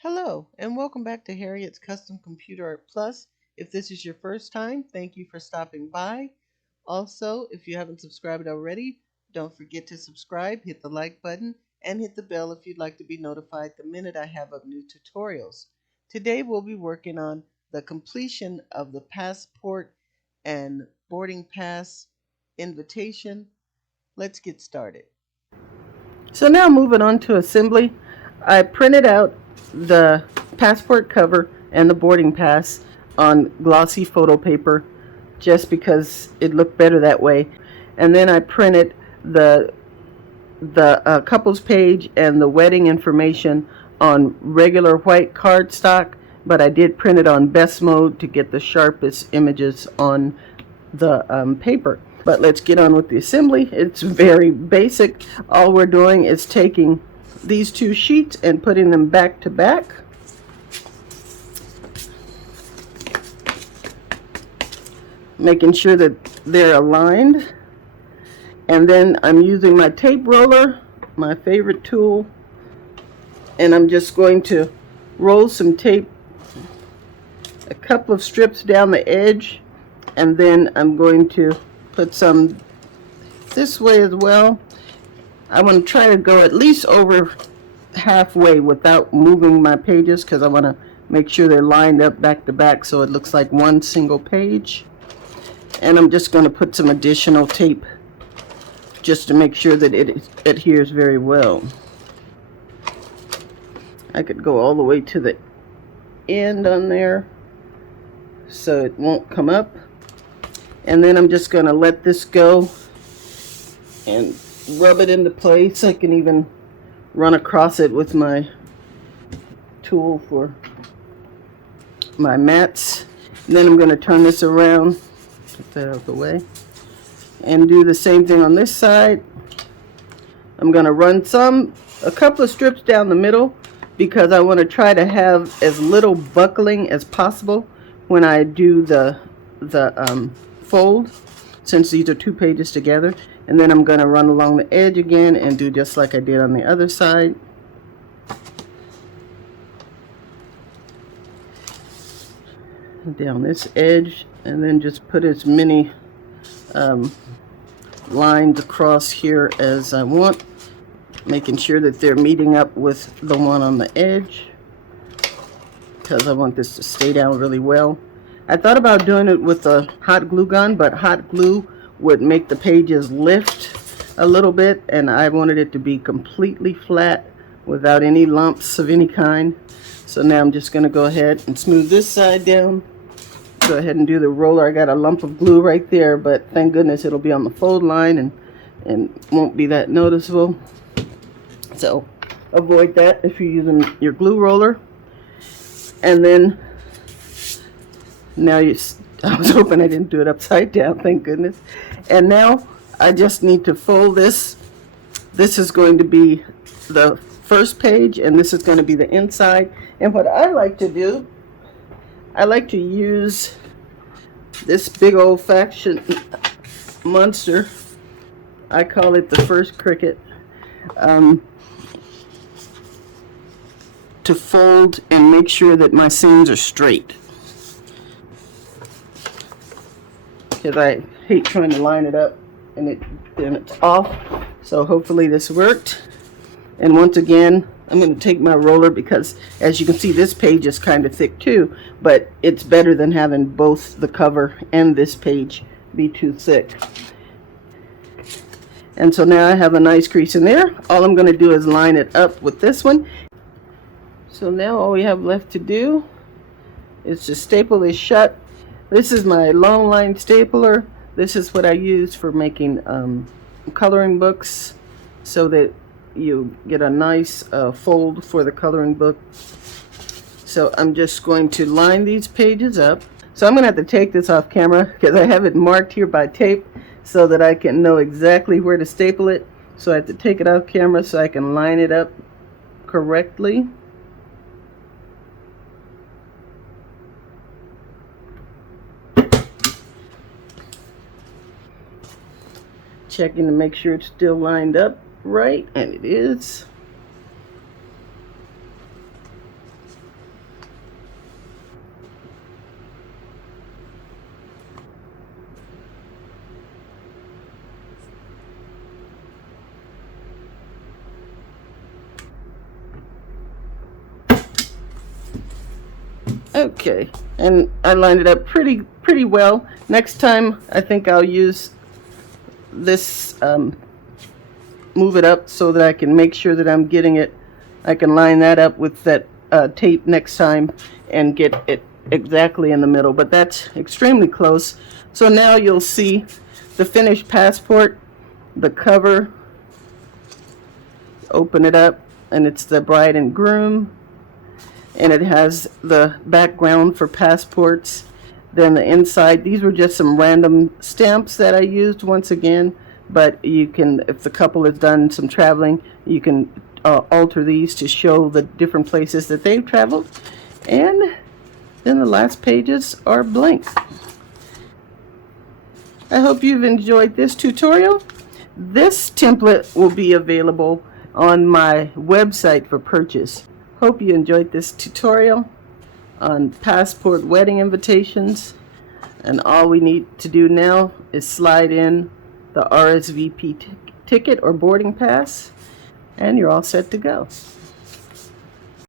Hello, and welcome back to Harriet's Custom Computer Art Plus. If this is your first time, thank you for stopping by. Also, if you haven't subscribed already, don't forget to subscribe, hit the like button, and hit the bell if you'd like to be notified the minute I have up new tutorials. Today we'll be working on the completion of the passport and boarding pass invitation. Let's get started. So now moving on to assembly, I printed out the passport cover and the boarding pass on glossy photo paper just because it looked better that way. And then I printed the couples page and the wedding information on regular white cardstock, but I did print it on best mode to get the sharpest images on the paper. But let's get on with the assembly. It's very basic. All we're doing is taking these two sheets and putting them back to back. Making sure that they're aligned. And then I'm using my tape roller, my favorite tool, and I'm just going to roll some tape, a couple of strips down the edge, and then I'm going to put some this way as well. I want to try to go at least over halfway without moving my pages because I want to make sure they're lined up back to back so it looks like one single page. And I'm just going to put some additional tape just to make sure that it adheres very well. I could go all the way to the end on there so it won't come up. And then I'm just going to let this go and rub it into place. I can even run across it with my tool for my mats. And then I'm going to turn this around, get that out of the way, and do the same thing on this side. I'm going to run a couple of strips down the middle because I want to try to have as little buckling as possible when I do the fold, since these are two pages together. And then I'm going to run along the edge again and do just like I did on the other side. Down this edge, and then just put as many lines across here as I want, making sure that they're meeting up with the one on the edge because I want this to stay down really well. I thought about doing it with a hot glue gun, but hot glue would make the pages lift a little bit, and I wanted it to be completely flat without any lumps of any kind. So now I'm just going to go ahead and smooth this side down. Go ahead and do the roller. I got a lump of glue right there, but thank goodness it'll be on the fold line and won't be that noticeable. So avoid that if you're using your glue roller. And then now I was hoping I didn't do it upside down, thank goodness. And now I just need to fold this. This is going to be the first page, and this is going to be the inside. And what I like to do, I like to use this big old-fashioned monster. I call it the first Cricut. To fold and make sure that my seams are straight, because I hate trying to line it up and then it's off. So hopefully this worked. And once again, I'm going to take my roller because, as you can see, this page is kind of thick too, but it's better than having both the cover and this page be too thick. And so now I have a nice crease in there. All I'm going to do is line it up with this one. So now all we have left to do is to staple this shut. This is my long line stapler. This is what I use for making coloring books, so that you get a nice fold for the coloring book. So I'm just going to line these pages up. So I'm going to have to take this off camera because I have it marked here by tape so that I can know exactly where to staple it. So I have to take it off camera so I can line it up correctly. Checking to make sure it's still lined up right, and it is. Okay, and I lined it up pretty well. Next time I think I'll use this, move it up so that I can make sure that I'm getting it. I can line that up with that tape next time and get it exactly in the middle, but that's extremely close. So now you'll see the finished passport, the cover. Open it up and it's the bride and groom, and it has the background for passports. Then the inside, these were just some random stamps that I used once again, but you can, if the couple has done some traveling, you can alter these to show the different places that they've traveled. And then the last pages are blank. I hope you've enjoyed this tutorial. This template will be available on my website for purchase. Hope you enjoyed this tutorial on passport wedding invitations. And all we need to do now is slide in the RSVP ticket or boarding pass, and you're all set to go.